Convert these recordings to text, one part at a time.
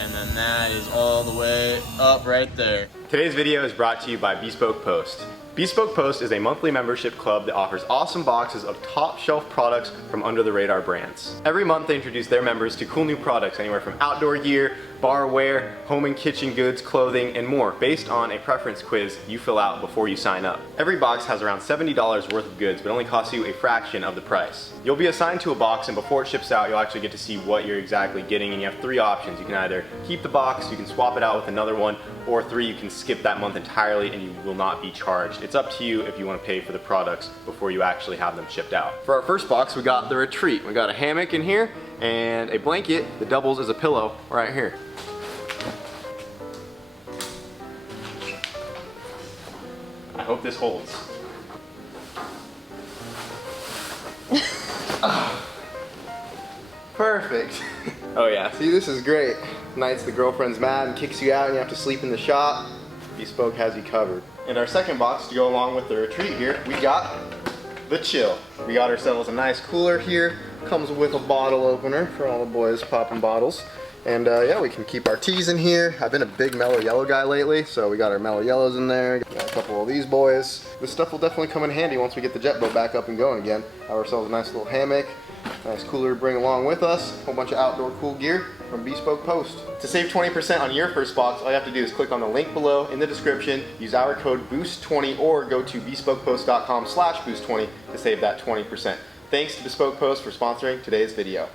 and then that is all the way up right there. Today's video is brought to you by Bespoke Post. Bespoke Post is a monthly membership club that offers awesome boxes of top shelf products from under the radar brands. Every month they introduce their members to cool new products anywhere from outdoor gear, barware, home and kitchen goods, clothing, and more based on a preference quiz you fill out before you sign up. Every box has around $70 worth of goods but only costs you a fraction of the price. You'll be assigned to a box, and before it ships out you'll actually get to see what you're exactly getting, and you have 3 options. You can either keep the box, you can swap it out with another one, or 3, you can skip that month entirely and you will not be charged. It's up to you if you want to pay for the products before you actually have them shipped out. For our first box we got the Retreat. We got a hammock in here and a blanket that doubles as a pillow right here. I hope this holds. Perfect. Oh yeah, see, this is great. Nights the girlfriend's mad and kicks you out and you have to sleep in the shop, Bespoke has you covered. In our second box to go along with the Retreat here, we got the Chill. We got ourselves a nice cooler here. Comes with a bottle opener for all the boys popping bottles. And yeah, we can keep our teas in here. I've been a big mellow yellow guy lately, so we got our mellow yellows in there. Got a couple of these boys. This stuff will definitely come in handy once we get the jet boat back up and going again. Have ourselves a nice little hammock. Nice cooler to bring along with us. A whole bunch of outdoor cool gear from Bespoke Post. To save 20% on your first box, all you have to do is click on the link below in the description, use our code BOOST20, or go to bespokepost.com/boost20 to save that 20%. Thanks to Bespoke Post for sponsoring today's video.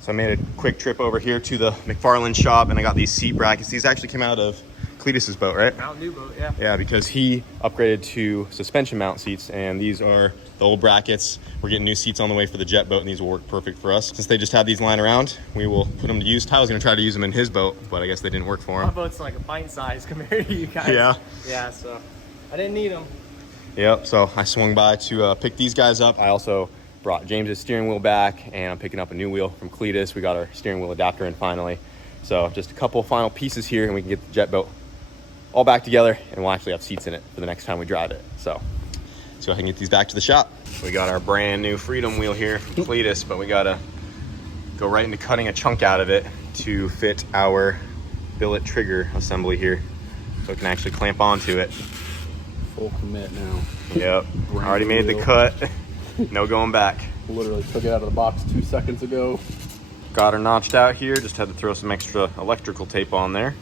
So I made a quick trip over here to the McFarland shop and I got these seat brackets. These actually came out of Cletus's boat, right? Our new boat, yeah. Yeah, because he upgraded to suspension mount seats, and these are the old brackets. We're getting new seats on the way for the jet boat, and these will work perfect for us. Since they just had these lying around, we will put them to use. Ty was gonna try to use them in his boat, but I guess they didn't work for him. My boat's like a pint size compared to you guys. Yeah. Yeah, so I didn't need them. Yep, so I swung by to pick these guys up. I also brought James's steering wheel back, and I'm picking up a new wheel from Cletus. We got our steering wheel adapter in finally. So just a couple final pieces here, and we can get the jet boat all back together, and we'll actually have seats in it for the next time we drive it. So I can get these back to the shop. We got our brand new Freedom wheel here from Cletus, but we gotta go right into cutting a chunk out of it to fit our billet trigger assembly here, so it can actually clamp onto it. Full commit now. Yep, already made the cut. No going back. Literally took it out of the box 2 seconds ago. Got her notched out here. Just had to throw some extra electrical tape on there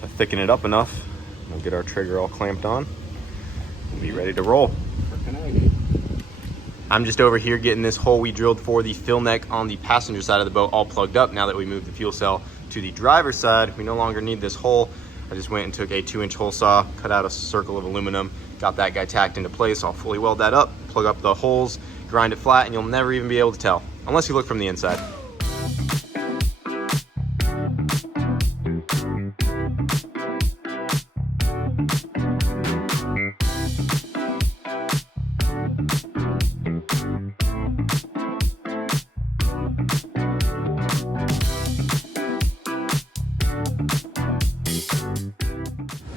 to thicken it up enough. We'll get our trigger all clamped on. We'll be ready to roll. I'm just over here getting this hole we drilled for the fill neck on the passenger side of the boat all plugged up. Now that we moved the fuel cell to the driver's side, we no longer need this hole. I just went and took a 2-inch hole saw, cut out a circle of aluminum, got that guy tacked into place. I'll fully weld that up, plug up the holes, grind it flat, and you'll never even be able to tell, unless you look from the inside.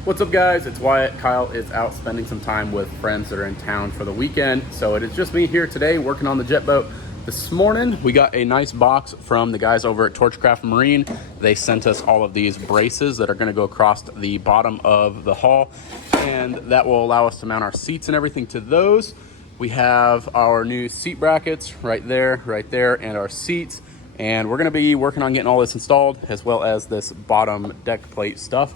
What's up, guys? It's Wyatt. Kyle is out spending some time with friends that are in town for the weekend, so it is just me here today working on the jet boat. This morning we got a nice box from the guys over at Torchcraft Marine. They sent us all of these braces that are going to go across the bottom of the hull, and that will allow us to mount our seats and everything to those. We have our new seat brackets right there, and our seats, and we're going to be working on getting all this installed, as well as this bottom deck plate stuff.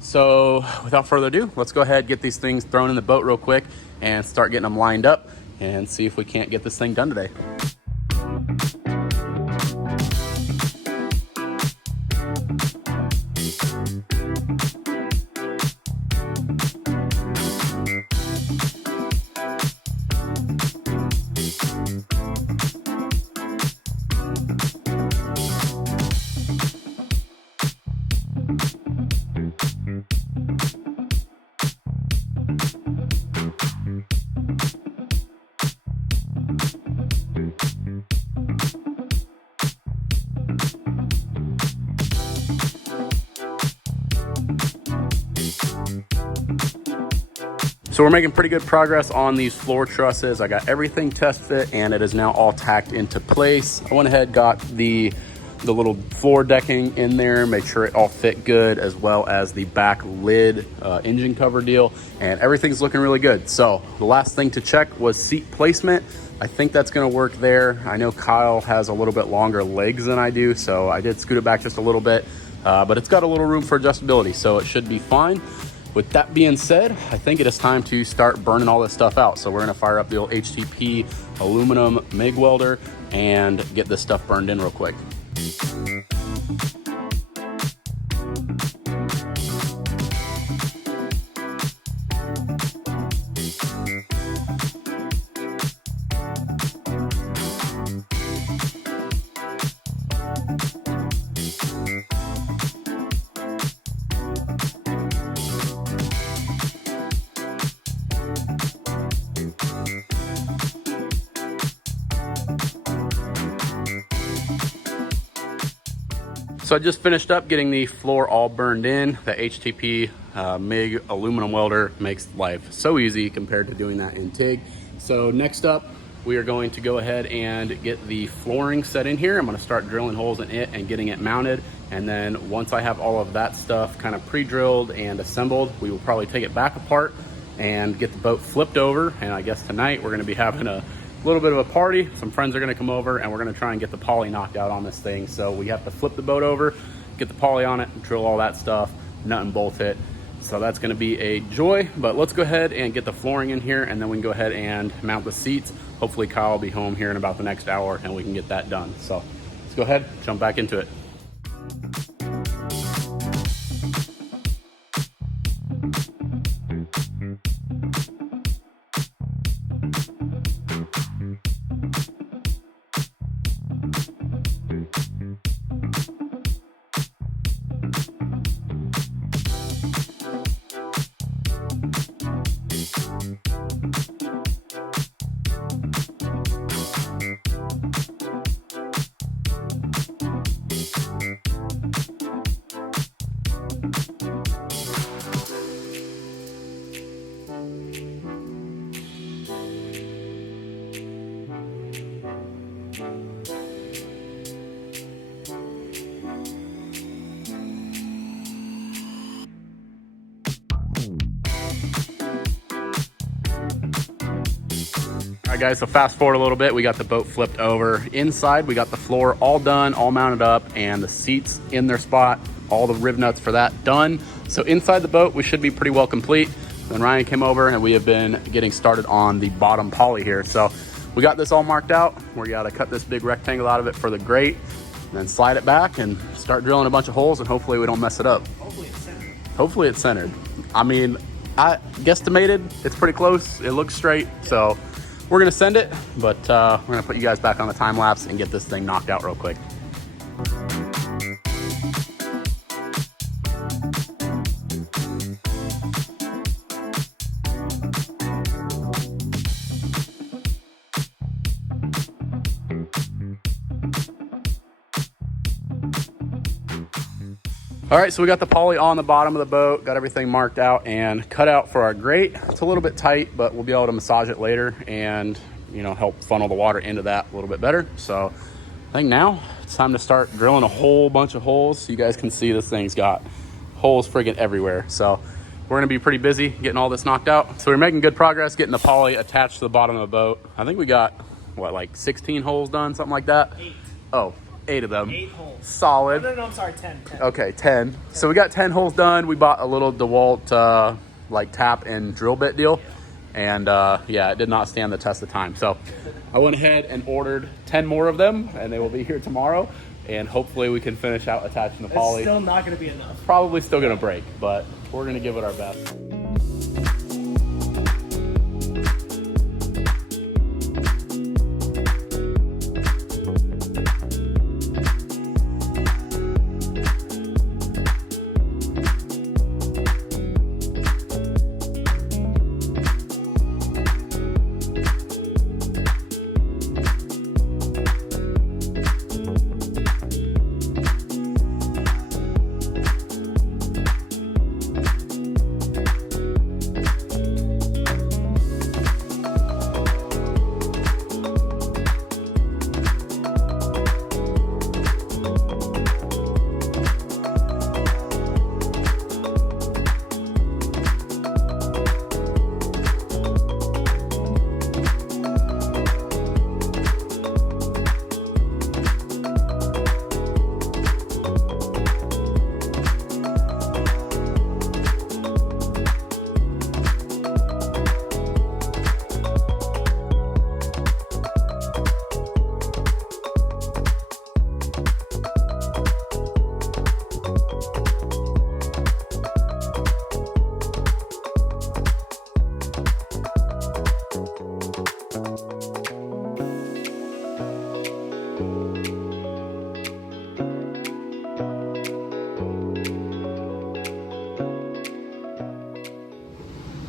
So without further ado, let's go ahead, get these things thrown in the boat real quick and start getting them lined up and see if we can't get this thing done today. So we're making pretty good progress on these floor trusses. I got everything test fit and it is now all tacked into place. I went ahead, got the the little floor decking in there, make sure it all fit good, as well as the back lid engine cover deal, and everything's looking really good. So the last thing to check was seat placement. I think that's gonna work there. I know Kyle has a little bit longer legs than I do, so I did scoot it back just a little bit, but it's got a little room for adjustability, so it should be fine. With that being said, I think it is time to start burning all this stuff out. So we're gonna fire up the old HTP aluminum MIG welder and get this stuff burned in real quick. So I just finished up getting the floor all burned in. The HTP MIG aluminum welder makes life so easy compared to doing that in TIG. So next up, we are going to go ahead and get the flooring set in here. I'm gonna start drilling holes in it and getting it mounted. And then once I have all of that stuff kind of pre-drilled and assembled, we will probably take it back apart and get the boat flipped over. And I guess tonight we're gonna be having a little bit of a party. Some friends are gonna come over and we're gonna try and get the poly knocked out on this thing. So we have to flip the boat over, get the poly on it, drill all that stuff, nut and bolt it. So that's gonna be a joy, but let's go ahead and get the flooring in here and then we can go ahead and mount the seats. Hopefully Kyle will be home here in about the next hour and we can get that done. So let's go ahead, jump back into it. All right guys, so fast forward a little bit, we got the boat flipped over. Inside, we got the floor all done, all mounted up, and the seats in their spot, all the rib nuts for that done. So inside the boat, we should be pretty well complete. Then Ryan came over and we have been getting started on the bottom poly here. So we got this all marked out. We gotta cut this big rectangle out of it for the grate, and then slide it back and start drilling a bunch of holes, and hopefully we don't mess it up. Hopefully it's centered. Hopefully it's centered. I mean, I guesstimated it's pretty close. It looks straight, so we're gonna send it, but we're gonna put you guys back on the time lapse and get this thing knocked out real quick. All right, so we got the poly on the bottom of the boat, got everything marked out and cut out for our grate. It's a little bit tight, but we'll be able to massage it later and, you know, help funnel the water into that a little bit better. So I think now it's time to start drilling a whole bunch of holes. So you guys can see this thing's got holes friggin' everywhere. So we're gonna be pretty busy getting all this knocked out. So we're making good progress getting the poly attached to the bottom of the boat. I think we got, what, like 16 holes done, something like that? 8. Oh, 8 of them. 8 holes. Solid. Oh, no, I'm sorry, 10. Okay, 10. So we got 10 holes done. We bought a little DeWalt like tap and drill bit deal. And yeah, it did not stand the test of time. So I went ahead and ordered 10 more of them and they will be here tomorrow. And hopefully we can finish out attaching the poly. It's still not going to be enough. Probably still gonna break, but we're gonna give it our best.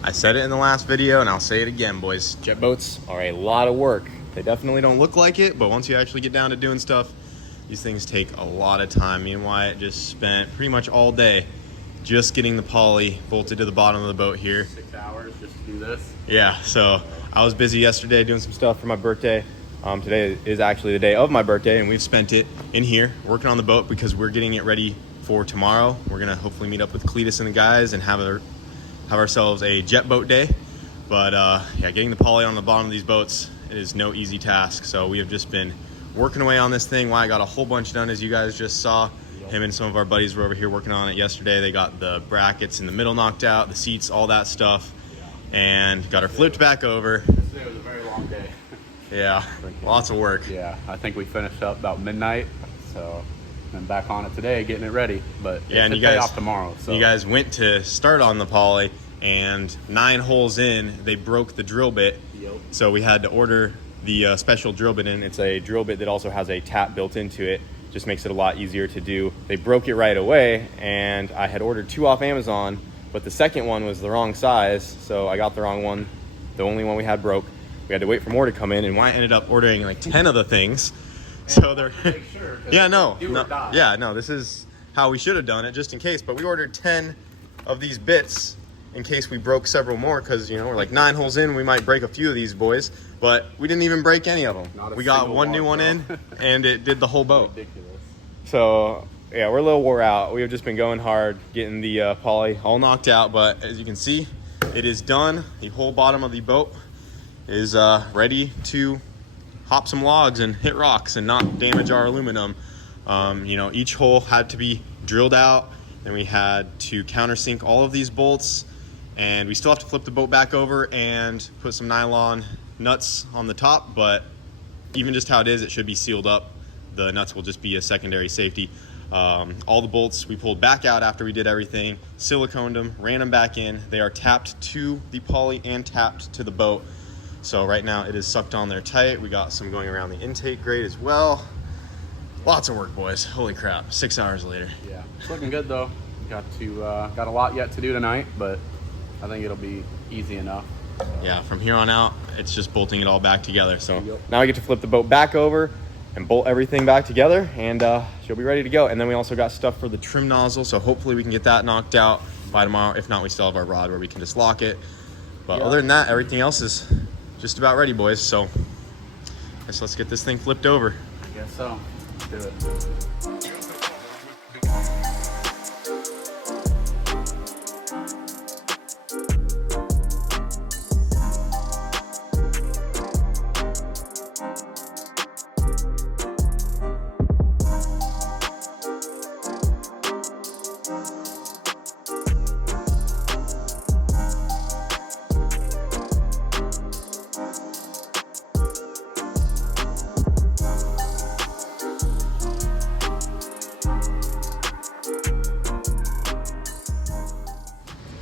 I said it in the last video and I'll say it again, boys. Jet boats are a lot of work. They definitely don't look like it, but once you actually get down to doing stuff, these things take a lot of time. Me and Wyatt just spent pretty much all day just getting the poly bolted to the bottom of the boat here. 6 hours just to do this. Yeah, so I was busy yesterday doing some stuff for my birthday. Today is actually the day of my birthday, and we've spent it in here working on the boat because we're getting it ready for tomorrow. We're gonna hopefully meet up with Cletus and the guys and have ourselves a jet boat day. But yeah, getting the poly on the bottom of these boats, it is no easy task. So we have just been working away on this thing. Wyatt got a whole bunch done, as you guys just saw. Him and some of our buddies were over here working on it yesterday. They got the brackets in the middle knocked out, the seats, all that stuff, and got her flipped back over. Today was a very long day. Yeah, lots of work. Yeah, I think we finished up about midnight, so I'm back on it today, getting it ready. But yeah, and it's you guys off tomorrow. So you guys went to start on the poly, and 9 holes in, they broke the drill bit. Yep. So we had to order the special drill bit in. It's a drill bit that also has a tap built into it. Just makes it a lot easier to do. They broke it right away, and I had ordered 2 off Amazon, but the second one was the wrong size, so I got the wrong one. The only one we had broke. We had to wait for more to come in, and Wyatt ended up ordering like 10 of the things. So they're sure, yeah, no, this is how we should have done it, just in case. But we ordered 10 of these bits in case we broke several more, because you know we're like 9 holes in, we might break a few of these boys, but we didn't even break any of them. We got one new one in, and it did the whole boat. Ridiculous. So yeah, we're a little wore out. We have just been going hard, getting the poly all knocked out, but as you can see, it is done. The whole bottom of the boat is ready to hop some logs and hit rocks and not damage our aluminum. You know, each hole had to be drilled out, and we had to countersink all of these bolts, and we still have to flip the boat back over and put some nylon nuts on the top, but even just how it is, it should be sealed up. The nuts will just be a secondary safety. All the bolts we pulled back out after we did everything, siliconed them, ran them back in. They are tapped to the poly and tapped to the boat. So right now it is sucked on there tight. We got some going around the intake grate as well. Lots of work, boys. Holy crap, 6 hours later. Yeah, it's looking good though. Got a lot yet to do tonight, but I think it'll be easy enough. Yeah, from here on out, it's just bolting it all back together. So Yep. now I get to flip the boat back over and bolt everything back together, and she'll be ready to go. And then we also got stuff for the trim nozzle, so hopefully we can get that knocked out by tomorrow. If not, we still have our rod where we can just lock it. But other than that, everything else is just about ready, boys. So I guess let's get this thing flipped over. I guess so. Let's do it.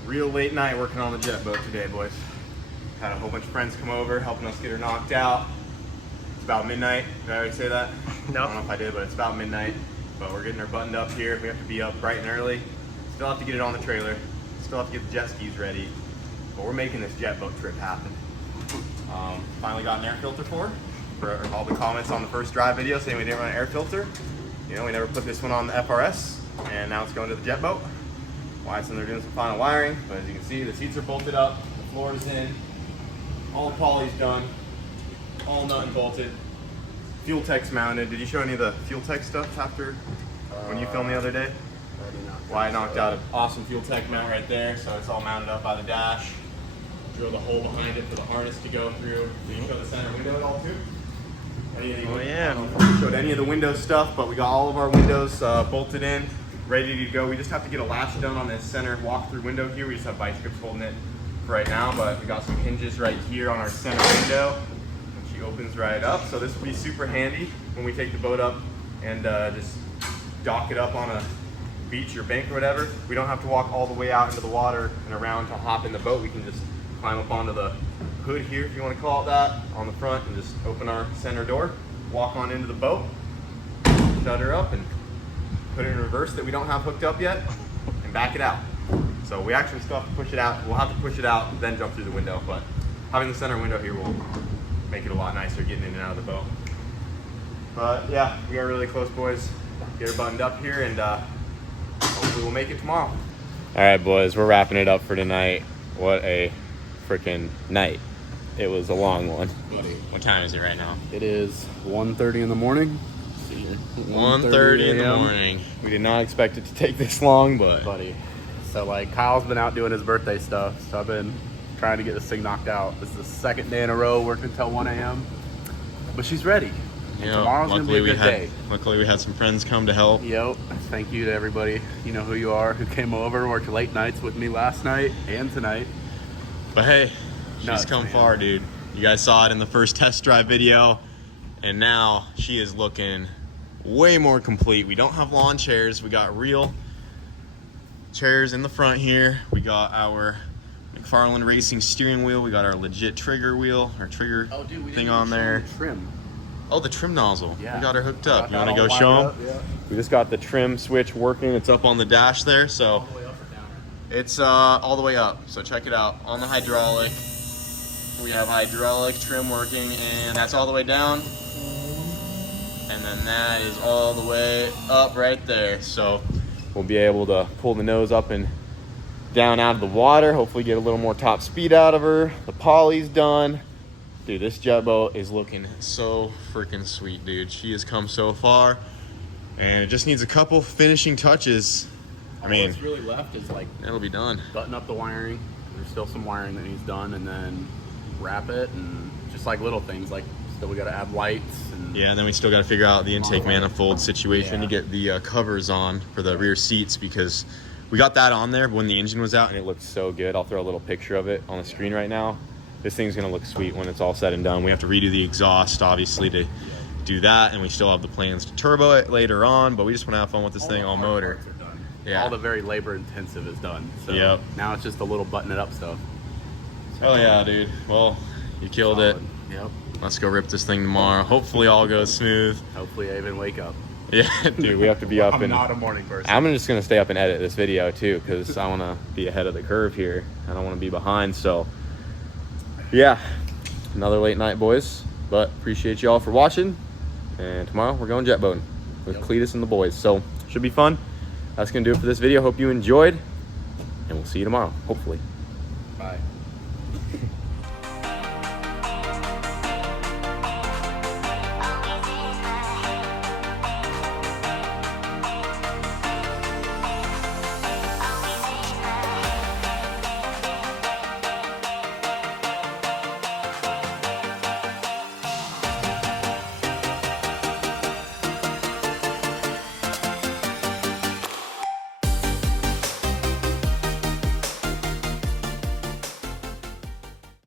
Real late night working on the jet boat today, boys. Had a whole bunch of friends come over, helping us get her knocked out. It's about midnight. Did I already say that? No. I don't know if I did, but it's about midnight. But we're getting her buttoned up here. We have to be up bright and early. Still have to get it on the trailer. Still have to get the jet skis ready. But we're making this jet boat trip happen. Finally got an air filter for all the comments on the first drive video saying we didn't run an air filter. You know, we never put this one on the FRS, and now it's going to the jet boat. Wyatt's in there doing some final wiring, but as you can see, the seats are bolted up, the floor is in, all the poly's done, all nut and bolted. Fuel tech's mounted. Did you show any of the fuel tech stuff after when you filmed the other day? Wyatt knocked out an awesome fuel tech mount right there, so it's all mounted up by the dash. Drilled a hole behind it for the harness to go through. Did you show the center window at all too? Oh yeah. We showed any of the window stuff, but we got all of our windows bolted in, ready to go. We just have to get a latch done on this center walk-through window here. We just have vice grips holding it for right now, but we got some hinges right here on our center window, and she opens right up. So this will be super handy when we take the boat up and just dock it up on a beach or bank or whatever. We don't have to walk all the way out into the water and around to hop in the boat. We can just climb up onto the hood here, if you want to call it that, on the front, and just open our center door, walk on into the boat, shut her up, and put it in reverse that we don't have hooked up yet, and back it out. So So we actually still have to push it out. We'll have to push it out, then jump through the window. But having the center window here will make it a lot nicer getting in and out of the boat. But yeah, we are really close, boys. Get her buttoned up here, and hopefully we'll make it tomorrow. All right, boys, we're wrapping it up for tonight. What a freaking night. It was a long one. Buddy. What time is it right now? It is 1:30 in the morning. 1:30 in the morning. We did not expect it to take this long, but Buddy. So like Kyle's been out doing his birthday stuff, so I've been trying to get this thing knocked out. This is the second day in a row working until 1 a.m. But she's ready. you know, Tomorrow's gonna be a good day. Luckily we had some friends come to help. Yep. Thank you to everybody. You know who you are, who came over, worked late nights with me last night and tonight. But hey, she's Nuts, come man. far, dude. You guys saw it in the first test drive video, and now she is looking way more complete. We don't have lawn chairs. We got real chairs in the front here. We got our McFarland Racing steering wheel. We got our legit trigger wheel, our trigger thing on there. Trim. Oh, the trim nozzle. Yeah. We got her hooked up. You Got want to all go show wired them? up, yeah. We just got the trim switch working. It's up on the dash there, so All the way up or down? it's all the way up. So check it out. On the hydraulic, we have hydraulic trim working, and that's all the way down. And then that is all the way up right there. So we'll be able to pull the nose up and down out of the water. Hopefully get a little more top speed out of her. The poly's done. Dude, this jet boat is looking so freaking sweet, dude. She has come so far, and it just needs a couple finishing touches. I mean, what's really left is like it'll be done. button up the wiring. There's still some wiring that needs done, and then wrap it, and just like little things like still we got to add lights. And Yeah, and then we still got to figure out the intake manifold situation to Yeah. get the covers on for the rear seats, because we got that on there when the engine was out, and it looked so good. I'll throw a little picture of it on the screen right now. This thing's gonna look sweet when it's all said and done. We have to redo the exhaust, obviously, to do that, and we still have the plans to turbo it later on, but we just want to have fun with this thing all the hard motor. parts are done. Yeah. All the very labor intensive is done. So Yep. now it's just a little button it up stuff. Oh yeah, dude. Well, you killed it. Solid. Yep. Let's go rip this thing tomorrow. Hopefully all goes smooth. Hopefully I even wake up. Yeah, dude, we have to be up I'm and not a morning person. I'm just gonna stay up and edit this video too, because I want to be ahead of the curve here. I don't want to be behind. So yeah, another late night, boys, but appreciate y'all for watching, and tomorrow we're going jet boating with Cletus and the boys, so should be fun. That's gonna do it for this video. Hope you enjoyed, and we'll see you tomorrow, hopefully. Bye.